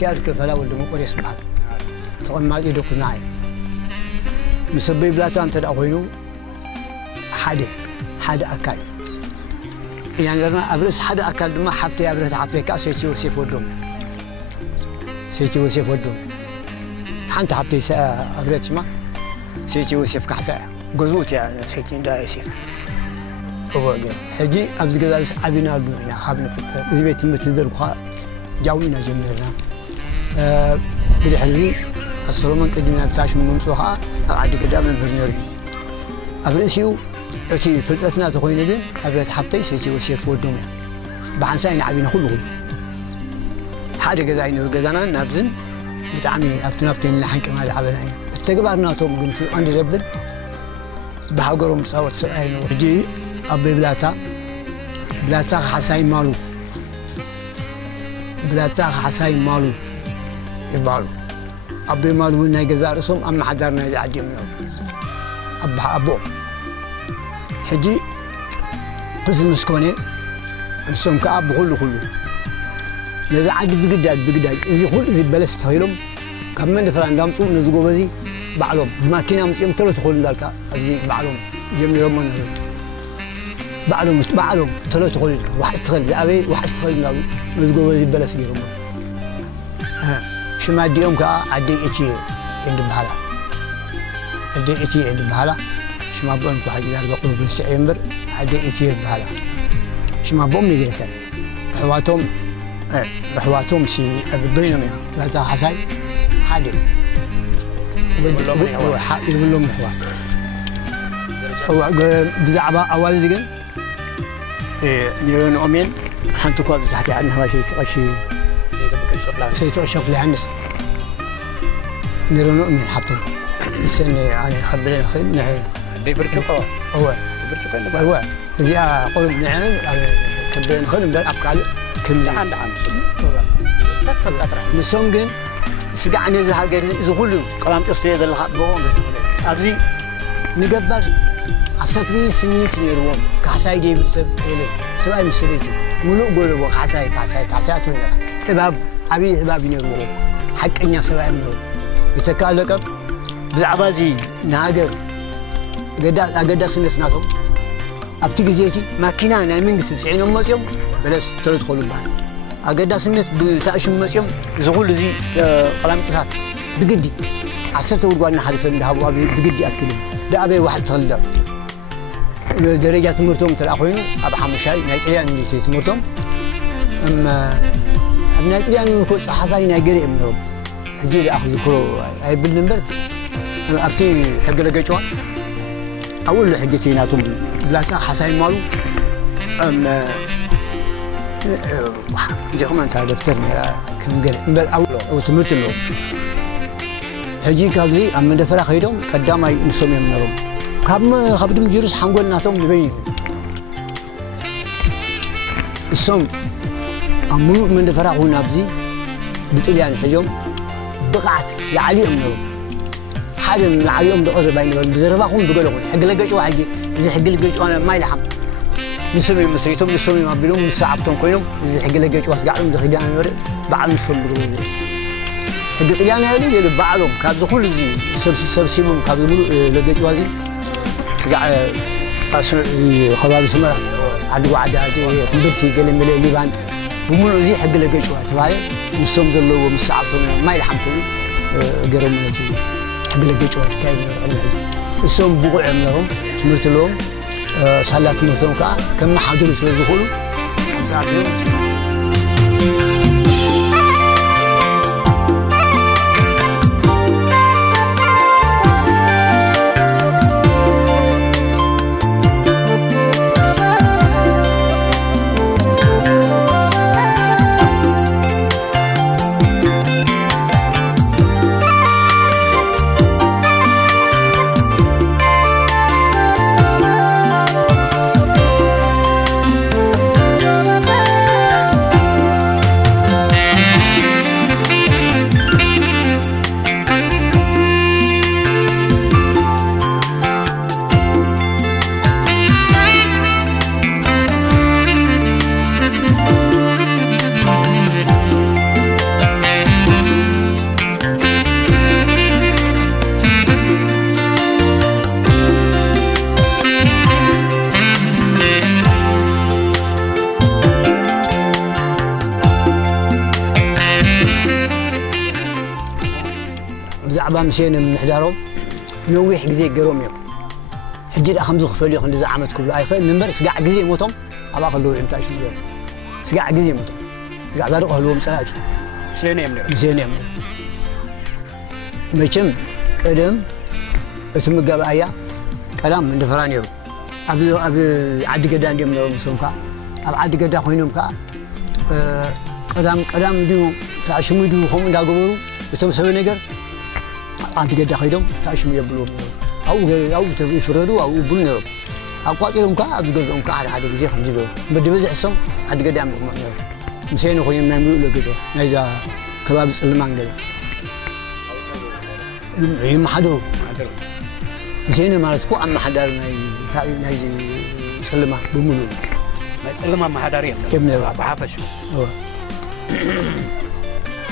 مكيال كفلا ولا مقريس بحال تقول ما يدك ناي مسبب بلاتا أنت أخوينو حد أكل يعني أنا أبرز حد أكل ما حبتي أبرز حبتي كاسيتي وسيف ودوم سيتي وسيف ودوم حنت حبتي أبرز ما سيتي وسيف كحساء جزوت يعني سيتي دا يسيف هو قال حجي أبز جالس عبينا لنا خابنا في البيت متدر بخا جاوينا جمرنا بالحزي السلمان قدنا بتاعش من منصوحة عاد قدام البرنري أبرزيو أتي فلتنا تخوين دين أبرز حبتي سيتي وسيف ودوم بعنسين عبينا كله حاجة جزاين ورجزنا نبزن بتعمي أبتنابتين لحن كمال عبنا استقبلنا توم قلت عندي جبل بحجرهم صوت سعين وجي أبي بلاتا حسين مالو بلاتا حسين مالو يبالو أبي مالو إنه جزار اسم أما حضرنا يعدي منهم أبو حجي قسم مسكوني نسوم كأب كله لذا عاد بقداد إذا كل إذا بلست هيلهم كمان فران دام صوم نزقوا بذي بعلم ما كنا مسيم تلو تقول ذلك أذي بعلم جميل من بعلم تلو تقول ذلك وحستغل أبي وحستغل نزقوا بذي بلست جيرهم شو ما ديهم كا عدي إتي عند بحلا عدي إتي عند بحلا شو ما بقول كحاجة دار بقول بالسعيمبر عدي إتي بحلا شو ما بقوم يجري كان حواتهم أحواتهم شيء بينهم لا حساي حادي يقول لهم أحوات أو بزعبة أول زين نيرون أمين حنتو كوب تحكي عنها شيء سيتوشف لعنس نيرون أمين حطهم السنة يعني خبرين خير نعين بيبرشوكا هو زي قرب نعين خبرين خير من أبقال كم زين نسوم جن سجعني زها جري زغلو كلام أستري ذا الخبون أبدي نقبل عصتني سنيت نيروم كحساي دي بسب سواء مسبيتي ملوك قولوا كحساي تونيرا إباب أبي إباب نيروم حق إني سواء منو يتكالك بزعبازي نادر قدا سنة ناتهم أبتيجي زيتي ماكينة نايمين سعينهم مسيم بلس تدخلوا بها أقدا سنة بتأشم مسيم زغول زي قلام تسات بجدي عصرت ورقنا حارسين ذهبوا أبي بجدي أتكلم ده أبي واحد صلى درجات مرتهم ترى أخوينه أبى حمشاي نايتريان اللي تمرتهم أما نايتريان كل صحفي ناجري منهم هجيري أخذ كرو هاي بالنمبر أنا أبتي حق لقيتوان أقول له حقتيناتهم لا حسين مالو أما جاهم أنت دكتور ميرا كم قال نمبر أو تمرت له هجي قبلي أما دفرا خيرهم قدام أي نسمي منهم كم خبرهم جرس حنقول ناتهم لبيني السم أمرو من دفرا هو نابزي بتقولي عن حجم بقعت يعلي منهم حاجة من عليهم بقرب بينهم بزرباهم بقولهم حق لقيت واحد إذا حق لقيت أنا ما يلحم نسمي مسريتهم نسمي ما بينهم نساعبتهم كلهم إذا حق لقيت واسقعهم دخيدان ورد بعد نسمي بقولهم حق طلعنا هذي اللي بعلهم كابز كل زي سبسيمهم كابز لقيت وازي سقع خباب سمرة عدو عداتي حبرتي قال ملء ليبان بملء زي حق لقيت واز تبعي نسمي ذلوا ومساعبتهم ما يلحم كلهم قرم من الجو حق لقيت واز كاين السوم بقول عملهم تمرت لهم سهلات تمرتهم كم حضروا سلزوا كلهم حزارهم زعبا مشينا من حدارهم نويح جزي قروم يوم حجي خمس خفلي خلي زعمت كل أي خير نمبر سقع جزي موتهم أبغى خلوه يمتعش مليون سقع جزي موتهم سقع ذا رقه لهم سلاج سليني يملي مشم قدم اسم جبايا كلام من دفران يوم أبي عد قدام يوم لهم سمكا أبي عد قدام خوينهم كا قدام ديو تعشموا ديو هم دا قبرو بتوم سوي نجر عند قد خيدهم تعشموا يبلوهم أو يفردوا أو يبلنهم أو قاتلهم كا أبي جزهم كا على هذا زي خمسة دول بدي بزح سم عند قدام مكمل مسينا خوينا نعملوا له كذا نجا كباب سلمان قال إيه ما حدو مسينا ما تكو أما حدار نايجي سلمة بمولو سلمة ما حدارين كمل بحافش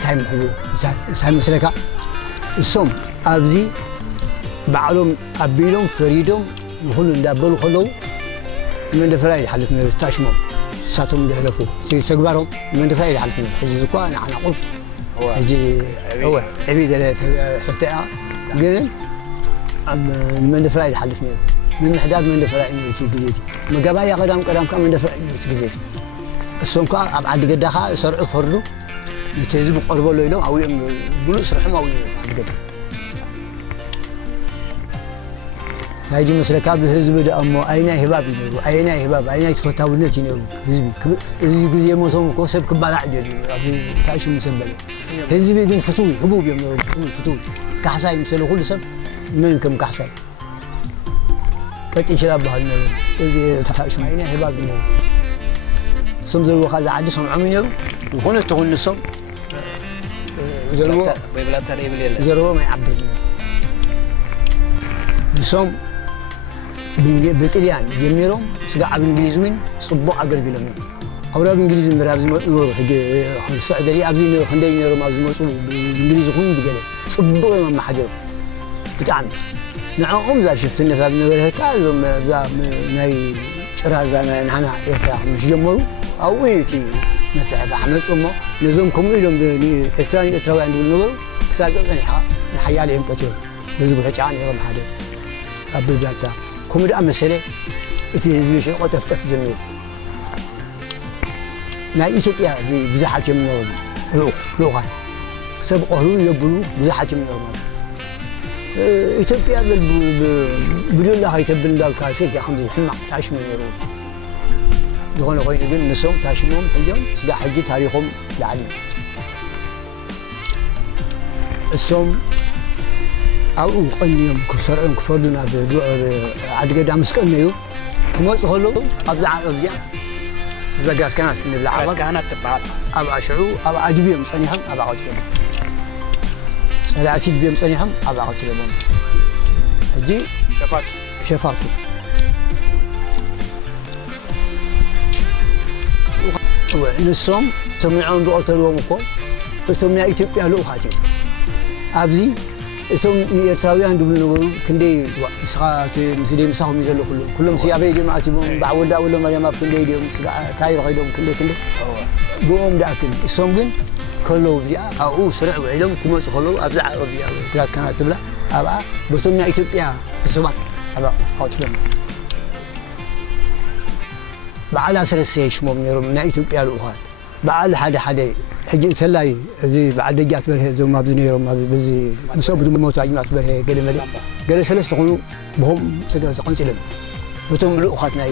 تايم حلو تايم سلكا السم أبدي بعلم أبيلهم فريدهم يقولون دابلو خلو من دفراي حلف من التاشمهم ساتهم دهلفوا تكبرهم من دفراي حلف من حجز كوان أنا قلت يجي هو عبيد حتى قلن من دفراي حلف من حداد من دفراي من تجيتي مقابايا قدام كم من دفراي تجيتي السمكة أبعد قدها سرع فردو يتهزم قربوا له يلوم أو بلو سرحهم أو عبد قد هايجي مسألة كاب الحزب ده أمو أين هباب ينيرو أين هباب أين يتفتاو النت ينيرو حزبي إذا يموتهم كوسب كبار عجل أبي تعيش مسبلة حزبي يجين فتوي حبوب ينيرو فتوي كحساي مسألة كل سب منكم كحساي كت إشراب بهالنيرو إذا تعيش أين هباب ينيرو سمزر وخذ عدي صنعوا ينيرو وهنا تقول لسم زروا ما يعبر لسم بطليان جميرهم سقع بالإنجليزيين صبوا عقر قلمهم أولا بالإنجليزي مرابز نور السعودية أبزين هندي نورم أبزين مسؤول بالإنجليزي هم بقلة صبوا ما حجروا بتعمل نعم ذا شفت الناس بنقولها كذا ذا ناي شرازنا نحن إكراه مش جمرو أو إيتي نتعب حمل أمه نزومكم إلهم إكراني إتراوي عند النور ساقوا نحيا عليهم كتير نزوم هجعان يرم حدا أبي بلاتا كم ده مسألة إتيزوي شيء قد تفتح زميل ما إثيوبيا بزحة من النور لغة سبقوا يبلو بزحة من النور إثيوبيا بدون الله يتبين ذا الكاسير يا خمسة حنا تعيش من النور دهون غير نقول نسوم تعيشهم اليوم سدا حجي تاريخهم لعلي السوم أو قنيم كسرهم كفردنا عد قدام مسكنيو كم صهلو أبزع زجاج كانت من العرب كانت تبعت أبع شعو أبع عجبيهم صنيهم أبع عجبيهم سلعتي بيهم صنيهم أبع عجبيهم هدي شفاتو نسوم تمنعون دقة الومكم تمنع إثيوبيا لو خاتم أبزي إثم يسراويان دبل نقول كندي إسقاط مسدي مسحهم يزلوا كلهم سيابي دي ما أتبون بعول دا ولا مريم كندي دي كاير غيدهم كندي بوم داكن إسم جن كلهم بيا أو سرع وعلم كم سخلوا أبزع بيا ثلاث كانت تبلا أبا بتمنع إثيوبيا السبات أبا خاتم بعد أسر السيش مو من إثيوبيا لوخات بعد حدا حجي ثلاي زي بعد جات بره زي ما بزنيرهم ما بزي مسوب الموت عجمات بره قال مدي قال سلسة يقولوا بهم تقنسلم بتوم لوخاتنا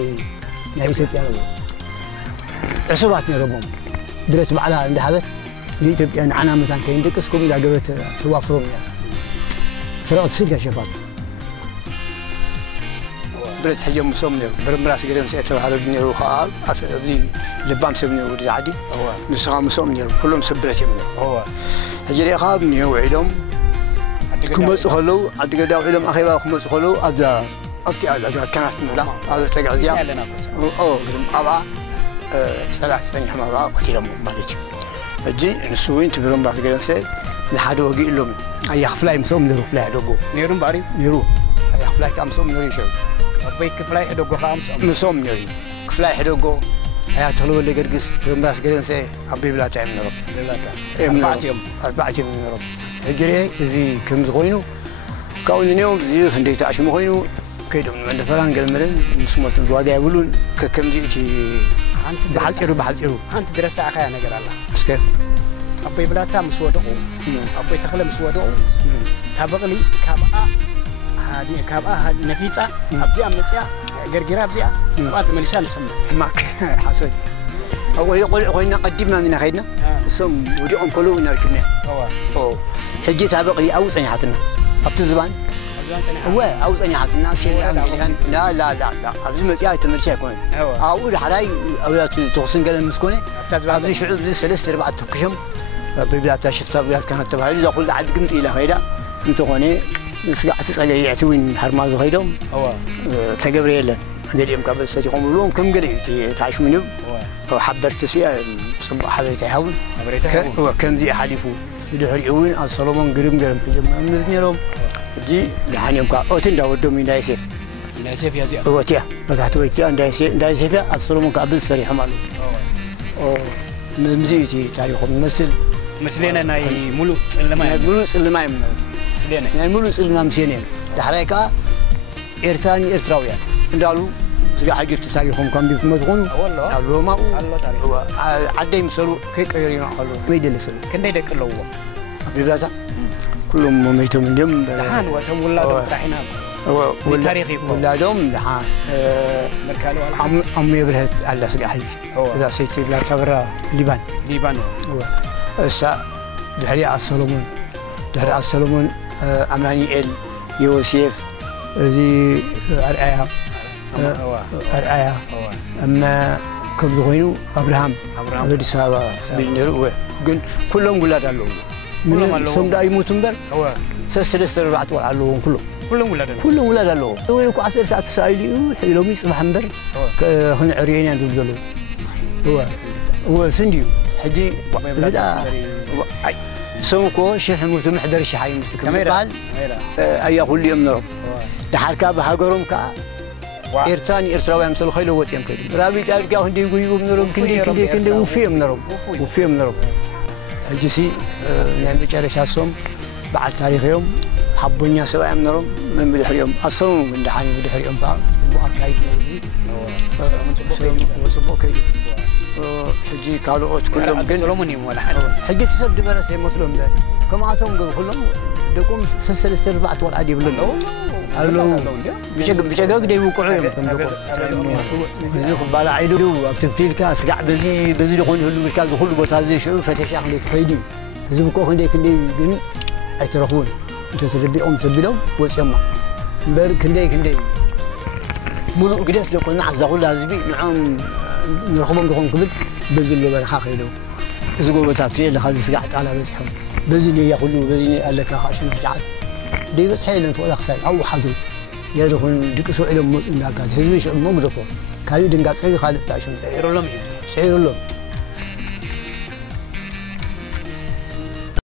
إثيوبيا لو عصباتنا ربهم درت بعدها عند هذا إثيوبيا عنا مثلا كين دكسكم إلى قبل توافرهم يعني سرعت سجى شفات برد حجة مسومني برمراس قرن سيتوا على الدنيا روحها أفضي لبام سبني ودي عادي نسخة مسومني كلهم سبرت يمني هجري خابني وعلم كم سخلوا عد قدام علم أخيرا كم سخلوا أبدا أبتي على كانت لا هذا تجعزيا أبا ثلاث سنين حمارا قتلهم مالك هجي نسوين تبرم بعد قرن سيت لحد وجي لهم أي خفلاي مسومني رفلاي دوجو نيرون بعري نيرو أي خفلاي كام مسومني ريشوا أبي كفلاي حدوجو خامس مسوم نيري كفلاي حدوجو هيا تخلو اللي قرقس يوم راس قرن سي أبي بلا تعمل رب أربعة يوم من رب هجري زي كم زغينو كون اليوم زي خندي تعيش مغينو كيدو من فران قال مرن مسموت الوادع يقولون كم جيتي بحصيرو أنت درس أخي أنا قال الله أسكت أبي بلا تام سودو أبي تخلم سودو تابعني هذه كابا هذه نفيسة أبدي أمنتيا غير أبديا وقت مليشان سمع معك حسيت هو يقول قلنا قدمنا من خيرنا سم وديهم كلهم نركبنا أو حجي سابق لي أو ثاني حتنا أبتزبان هو أو ثاني حتنا شيء لا أبز مسيا تمرشة يكون أو الحراي أو توصل قال المسكونة أبز شعور بس سلسلة بعد تكشم ببلاد شفتها بلاد كانت تبعي إذا قلت عاد قمت إلى خيرا نتوقعني نسقع تسأل يعتوين حرماز غيرهم تجبريلا قال يوم قبل ساتيهم لهم كم قري تعيش منهم وحبرت سيا صبح حبرت هون وكم ذي حلفوا يدهريون الصلوان قريم تجمع من نيرهم دي لحنيهم كأوتين داودهم من دايسيف يا زي وتيا فتحت وتيا دايسيف الصلوان قبل سري حمالو مزيتي تاريخهم مسلينا ناي ملوك سلماي يعني ملوك سلماي مسينين دحريكا إرتراويان اندالو زي حاجة تاريخهم كم بيكون تقول والله الله ما الله تاريخ هو عدي مسلو كيك غيرنا خلوا ما يدل سلو كندا يدق له ببلاتا كلهم ميتوا من دم لحان وتم ولا تحينا والتاريخ ولادهم لحان مركالو أمي برهت على سقاحي إذا سيتي بلا تبرا ليبان هو السا دحري على السلمون أمانيئيل يوسف ذي أرعايا أما كم ذوينو أبراهام ولد سابا بنيرو قل كلهم ولاد اللون من سوم دا يموتون بر سلسلة ربعت والعلون كلهم ولاد اللون وين كو 10 ساعات سايلي حيلومي صباح مبر هن عرياني عند الجلو هو سنديو حجي هذا سمكو شيخ موت محضر شي حي مستكمل قال ايا كل يوم نرب دحركا بهاجرهم كا إيرتراوي مثل خيل وتيم كده رابي تلقاه هندي يقولوا بنرب كندي وفيهم نرب هجسي يعني بجارش هالصوم بعد تاريخ يوم حبوني سواء نرب من بدحر يوم أصلا من دحاني بدحر يوم بعد بأكايد وسبوا كده حجي كالوت كلهم كن ولا حد حجي تسبب برا سي مسلم ده كما عتهم قبل كلهم دقوم سلسلة ربعت والعادي بلون قالوا بيجاك دي وقعهم ياخذ بالا عيدو بتبتيل كاس قاع بزي يقول له المركز كله بتاع شو فتش ياخذ تخيدي لازم كو هندي كن اعترفون انت تربيهم تبلهم وسمع بر كندي ملو قدف لو كنا عزقوا لازبي معهم نرخبهم دخون كبد بزي له برخا خيلو اذا قول بتاعتي اللي خذ سقعت على بزحهم بزي لي يقولوا بزي قال لك عشان رجعت دي بس حيل انت ولا خسائر او حدو يدخل ديك سوء لهم نالكات هزمي شو مو مدفو كان يدنقا صحيح خالف تعيشون سعير لهم